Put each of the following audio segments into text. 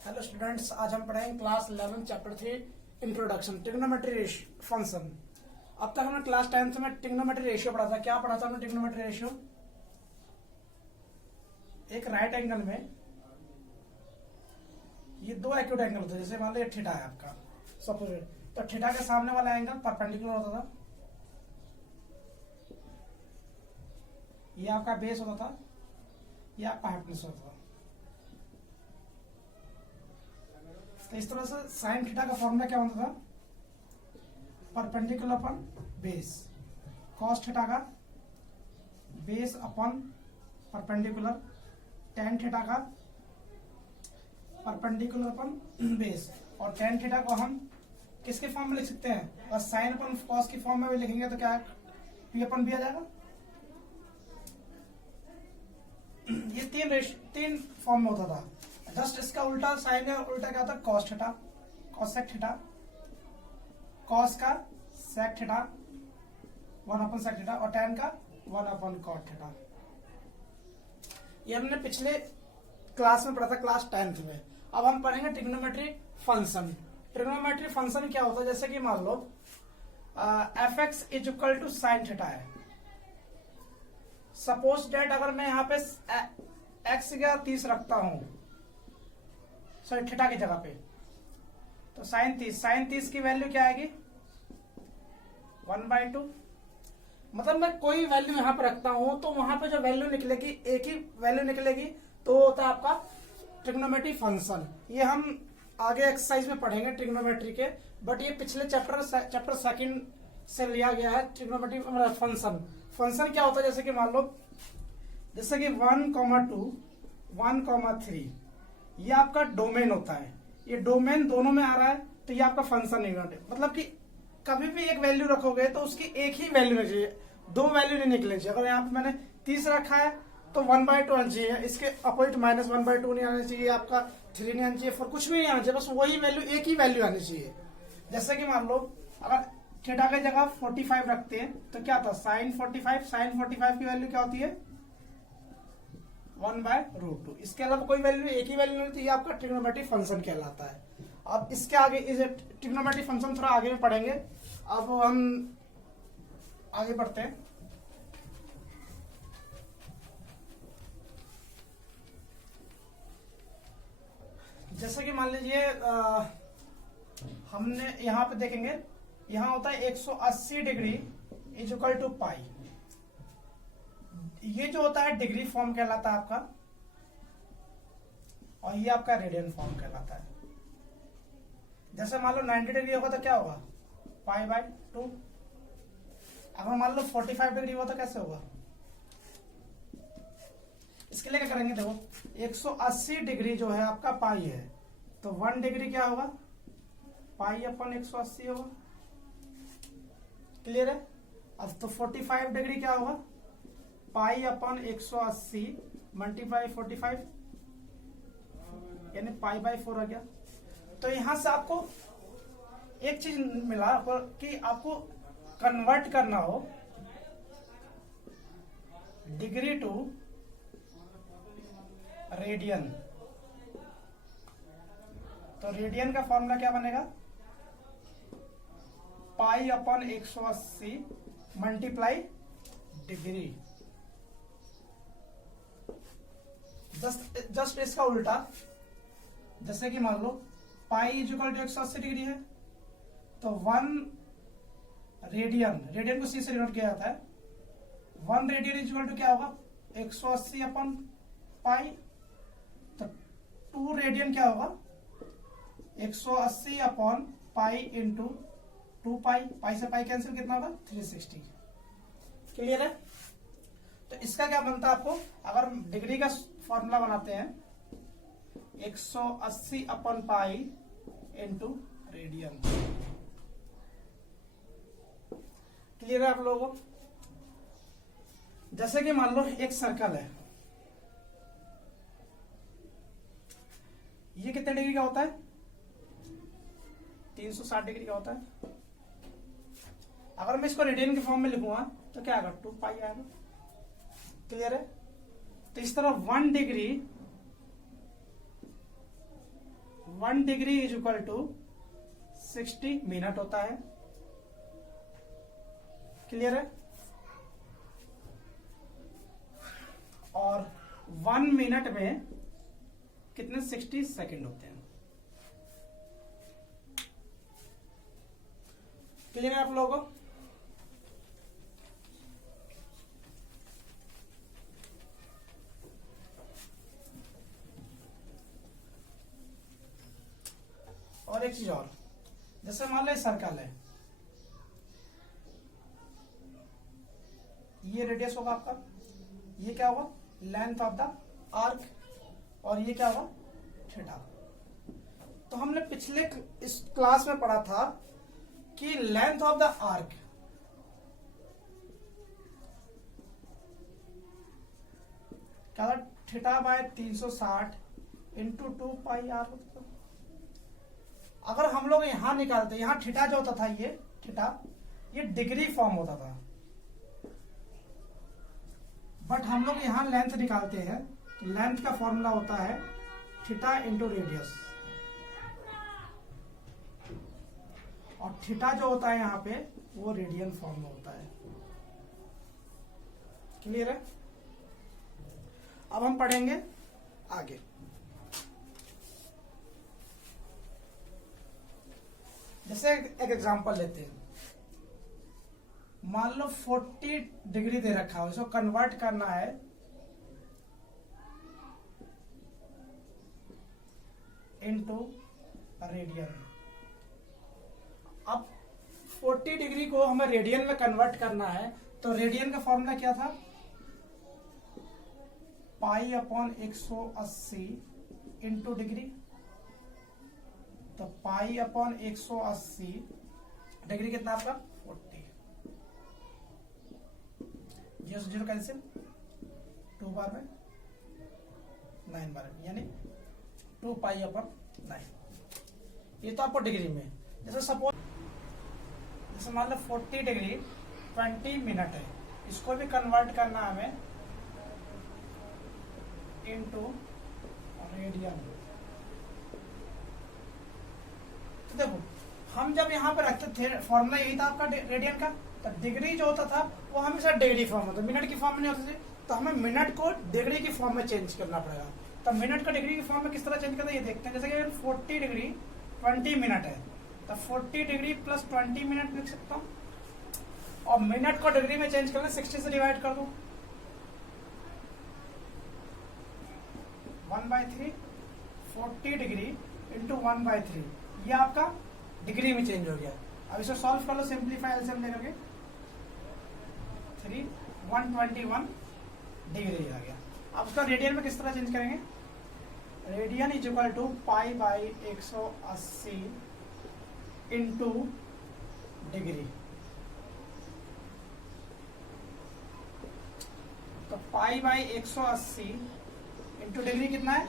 Hello students, आज हम पढ़ेंगे class 11 chapter 3 introduction trigonometry function. अब तक हमने क्लास 10th में ट्रिग्नोमेट्री रेशियो पढ़ा था। क्या पढ़ा था हमने ट्रिग्नोमेट्री रेशियो? एक राइट एंगल में ये दो एक्यूट एंगल होते हैं। जैसे मान लो ये थीटा है आपका, सपोज, तो थीटा के सामने वाला एंगल परपेंडिकुलर होता था, ये आपका बेस होता था, ये आपका हाइपोटेन्यूज होता था। तो इस तरह से साइन थीटा का फॉर्मूला क्या होता था? Perpendicular upon base, cos theta का बेस अपन परपेंडिकुलर, टेन थीटा का परपेंडिकुलर अपन बेस। और टेन थीटा को हम किसके फॉर्म में लिख सकते हैं? और साइन अपन कॉस की फॉर्म में भी लिखेंगे तो क्या है? पी अपन भी आ जाएगा। ये तीन फॉर्म में होता था। जस्ट इसका उल्टा साइन का उल्टा क्या होता है? Cos theta, cos sec theta, cos का सेक थीटा 1 अपन सेक थीटा, और टेन का 1 अपन कॉट थीटा। ये हमने पिछले क्लास में पढ़ा था, क्लास 10th में। अब हम पढ़ेंगे ट्रिग्नोमेट्री फंक्शन। ट्रिग्नोमेट्री फंक्शन क्या होता है? जैसे कि मान लो f x is equal to sine theta है। सपोज डेट अगर मैं यहाँ पे एक्स का 30 रखता हूं, सॉरी थीटा की जगह पे, तो साइन 30 की वैल्यू क्या आएगी? 1/2। मतलब मैं कोई वैल्यू यहां पर रखता हूं तो वहां पे जो वैल्यू निकलेगी एक ही वैल्यू निकलेगी, तो होता है आपका ट्रिग्नोमेट्री फंक्शन। ये हम आगे एक्सरसाइज में पढ़ेंगे ट्रिग्नोमेट्री के, बट ये पिछले चैप्टर सेकंड से लिया गया है। ट्रिग्नोमेट्री फंक्शन क्या होता है? जैसे कि मान लो, जैसे कि 1,2 1,3 ये आपका डोमेन होता है। ये डोमेन दोनों में आ रहा है तो ये आपका फंक्शन नहीं है। मतलब कि कभी भी एक वैल्यू रखोगे तो उसकी एक ही वैल्यू नहीं चाहिए, दो वैल्यू नहीं निकलनी चाहिए। अगर यहाँ पे मैंने 30 रखा है तो 1/2 आना चाहिए, इसके अपोजिट -1/2 नहीं आना चाहिए, आपका 3 नहीं आना चाहिए, 4 कुछ भी नहीं आना चाहिए, बस वही वैल्यू, एक ही वैल्यू आनी चाहिए। जैसे कि मान लो अगर थीटा की जगह 45 रखते हैं तो क्या था? साइन 45 की वैल्यू क्या होती है? 1/√2। इसके अलावा कोई वैल्यू, एक ही वैल्यू नहीं, तो ये आपका ट्रिग्नोमेट्री फंक्शन कहलाता है। अब इसके आगे इस ट्रिग्नोमेट्री फंक्शन थोड़ा आगे में पढ़ेंगे। अब हम आगे बढ़ते हैं। जैसे कि मान लीजिए हमने यहां पे देखेंगे, यहां होता है 180 डिग्री इज इक्वल टू पाई। ये जो होता है डिग्री फॉर्म कहलाता है आपका, और ये आपका रेडियन फॉर्म कहलाता है। जैसे मान लो 90 डिग्री होगा तो क्या होगा? π/2। अगर मान लो 45 डिग्री होगा तो कैसे होगा? इसके लिए क्या करेंगे? देखो 180 डिग्री जो है आपका पाई है, तो 1 डिग्री क्या होगा? π/180 होगा। क्लियर है? अब तो 45 डिग्री क्या होगा? π/180 मल्टीप्लाई 45, यानी π/4 आ गया। तो यहां से आपको एक चीज मिला कि आपको कन्वर्ट करना हो डिग्री टू रेडियन, तो रेडियन का फॉर्मूला क्या बनेगा? π/180 मल्टीप्लाई डिग्री। जस्ट इसका उल्टा, जैसे कि मान लो pi is equal to 180 degree है, तो 1 रेडियन को सी से डिनोट किया जाता है। 1 रेडियन इज इक्वल टू क्या होगा? 180 अपन पाई। तो 2 रेडियन क्या होगा? 180 अपन पाई इंटू 2 पाई। पाई से पाई कैंसिल, कितना होगा? 360। क्लियर है? तो इसका क्या बनता है आपको? अगर डिग्री का फॉर्मूला बनाते हैं 180 अपन पाई इंटू रेडियन। क्लियर है आप लोगों को? जैसे कि मान लो एक सर्कल है, ये कितने डिग्री का होता है? 360 डिग्री का होता है। अगर मैं इसको रेडियन के फॉर्म में लिखूंगा तो क्या आएगा? 2 पाई आएगा। क्लियर है? तो इस तरह 1 degree 1 degree is equal to 60 minute होता है। क्लियर है? और 1 मिनट में कितने 60 सेकंड होते हैं। क्लियर है आप लोगों को? और एक चीज और, जैसे मान लो सर्कल है, ये रेडियस होगा आपका, ये क्या होगा लेंथ ऑफ द आर्क, और ये क्या होगा थीटा। तो हमने पिछले इस क्लास में पढ़ा था कि लेंथ ऑफ द आर्क क्या था, theta by 360 into 2 pi r होता था। अगर हम लोग यहां निकालते, यहां थीटा जो होता था, ये थीटा ये डिग्री फॉर्म होता था, बट हम लोग यहां लेंथ निकालते हैं तो लेंथ का फॉर्मूला होता है थीटा इंटू रेडियस, और थीटा जो होता है यहां पे वो रेडियन फॉर्म में होता है। क्लियर है? अब हम पढ़ेंगे आगे। जैसे एक एग्जांपल लेते हैं, मान लो 40 डिग्री दे रखा है, इसको कन्वर्ट करना है इनटू रेडियन। अब 40 डिग्री को हमें रेडियन में कन्वर्ट करना है, तो रेडियन का फॉर्मूला क्या था, पाई अपॉन 180 इंटू डिग्री। तो पाई अपॉन 180 डिग्री कितना आपका 40, 0 से 0 कैंसिल, 2 बार में 9 बार में, यानी 2 पाई अपॉन 9। ये तो आपको डिग्री में। जैसे सपोज, जैसे मान लो 40 डिग्री 20 मिनट है, इसको भी कन्वर्ट करना हमें इनटू रेडियन। तो देखो हम जब यहाँ पे रखते थे, फॉर्मूला यही था आपका रेडियन का, तो डिग्री जो होता था वो हमेशा डिग्री फॉर्म होता, मिनट की फॉर्म में नहीं होती थी, तो हमें मिनट को डिग्री की फॉर्म में चेंज करना पड़ेगा। तो मिनट को डिग्री की फॉर्म में किस तरह चेंज करना है ये देखते हैं। जैसे कि 40 डिग्री 20 मिनट है, तो 40 डिग्री प्लस 20 मिनट लिख सकता हूँ, और मिनट को डिग्री में चेंज करना 60 से डिवाइड कर दो, 1/3, 40 डिग्री इंटू 1/3, ये आपका डिग्री में चेंज हो गया। अब इसे सॉल्व कर लो, सिंप्लीफाई एलसीएम लेकर के 121 डिग्री आ गया। अब उसका रेडियन में किस तरह चेंज करेंगे, radian is equal to pi by 180 into degree. तो पाई बाई 180 इंटू डिग्री कितना है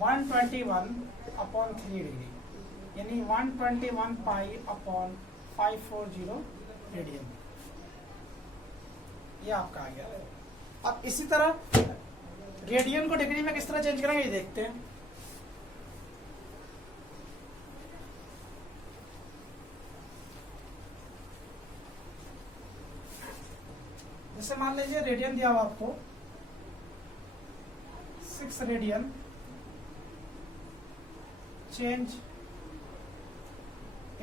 121 अपॉन 3 डिग्री, यानी 121 पाई अपॉन 540 रेडियन। ये आपका आ गया। अब इसी तरह रेडियन को डिग्री में किस तरह चेंज करेंगे ये देखते हैं। जैसे मान लीजिए रेडियन दिया हुआ आपको 6 रेडियन चेंज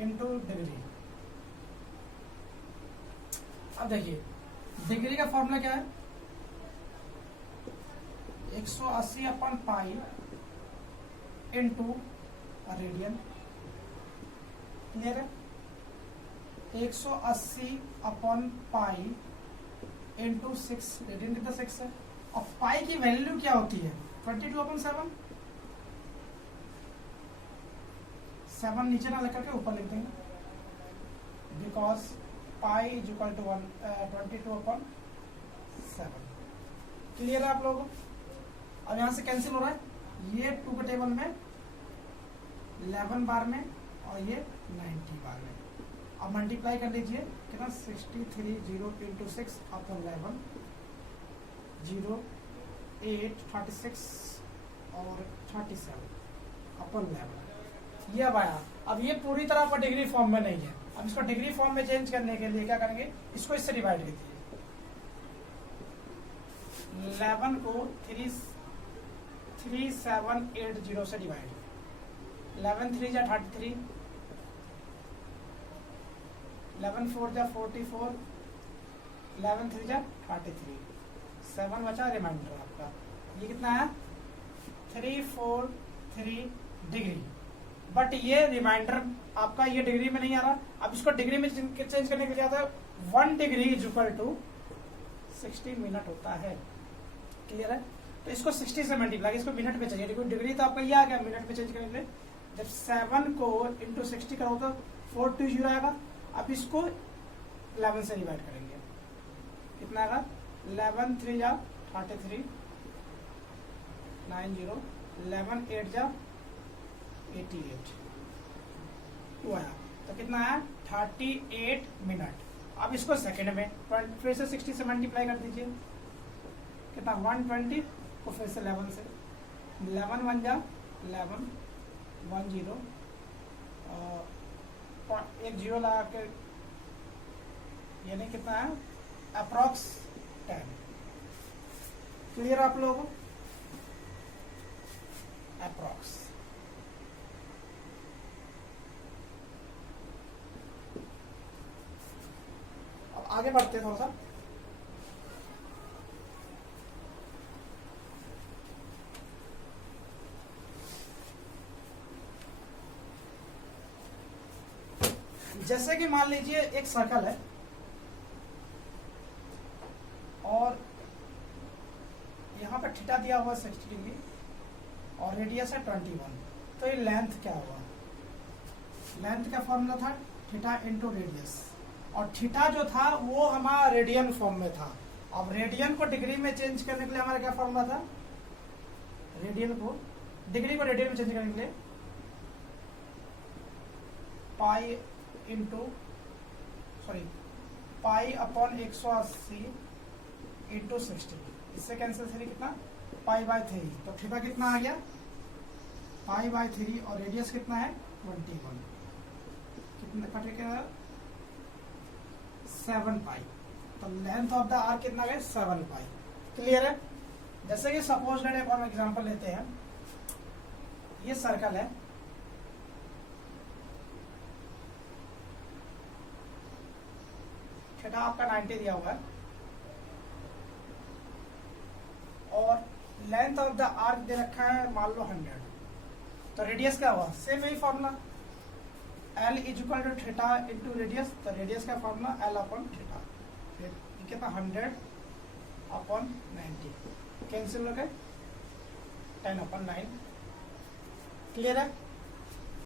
इनटू डिग्री। अब देखिए डिग्री का फॉर्मूला क्या है, 180 upon pi into radian. Clear है? 180 अपॉन पाई इंटू 6, रेडियन कितना 6 है। अब पाई की वैल्यू क्या होती है 22 अपॉन 7, 7 नीचे ना लेकर के ऊपर लिख देंगे, because pi is equal to 22 upon 7। Clear है आप लोगों को? अब यहां से कैंसिल हो रहा है, ये 2 के टेबल में 11 बार में और ये 90 बार में। अब मल्टीप्लाई कर लीजिए कितना 63 0 इंटू 6 अपॉन 11 0 8 36 और 37 अपॉन 11। ये अब आया। अब ये पूरी तरह आपका डिग्री फॉर्म में नहीं है। अब इसको डिग्री फॉर्म में चेंज करने के लिए क्या करेंगे, इसको इससे डिवाइड कर दीजिए। 11 को 3780 से डिवाइड। 11 3 जा 33, 11 4 जा 44, 11 3 जा 33, 7 बचा रिमाइंडर आपका। ये कितना है 343 डिग्री। बट ये रिमाइंडर आपका ये डिग्री में नहीं आ रहा। अब इसको डिग्री में चेंज करने के लिए आता है 1 degree is equal to 60 minute होता है। क्लियर है? तो इसको 60 से मल्टीप्लाई, इसको मिनट में चाहिए। देखो डिग्री तो आपका ये आ गया, मिनट में चेंज करने के लिए जब 7 को इंटू 60 करो तो 420 आएगा। अब इसको 11 से डिवाइड करेंगे, कितना आएगा 11 3 जा 33, 90, 11 8 जा 88, 2 आया। तो कितना आया 38 मिनट। अब इसको सेकंड में फिर से 60 से मल्टीप्लाई कर दीजिए, कितना 120 को फिर से 11 से, 11 1 जा 11, 1 0, एक जीरो लगा के यानी कितना है अप्रॉक्स 10। क्लियर आप लोगों को? अप्रॉक्स। अब आगे बढ़ते हैं थोड़ा सा। जैसे कि मान लीजिए एक सर्कल है और यहाँ पे थीटा दिया हुआ 60 डिग्री और रेडियस है 21। तो ये लेंथ क्या हुआ, लेंथ का फॉर्मूला था थीटा इंटू रेडियस, और थीटा जो था वो हमारा रेडियन फॉर्म में था। अब रेडियन को डिग्री में चेंज करने के लिए हमारा क्या फॉर्मूला था, रेडियन को डिग्री को रेडियन में चेंज करने के लिए pi into pi upon 180 into 60, इससे कैंसिल करें कितना पाई बाय 3। तो थीटा कितना आ गया पाई बाय 3 और रेडियस कितना है 21, कितना कटेगा 7 पाई। तो लेंथ ऑफ द आर्क कितना है 7 पाई। क्लियर है? जैसे कि सपोज लेट एक और एग्जांपल लेते हैं, ये सर्कल है थीटा आपका 90 दिया हुआ है और लेंथ ऑफ द आर्क दे रखा है मान लो 100। तो रेडियस क्या हुआ, सेम यही formula L is equal to theta into radius. तो रेडियस का फॉर्मूला L अपॉन थीटा, कितना 100 अपॉन 90, कैंसिल हो गए 10 अपॉन 9। क्लियर है?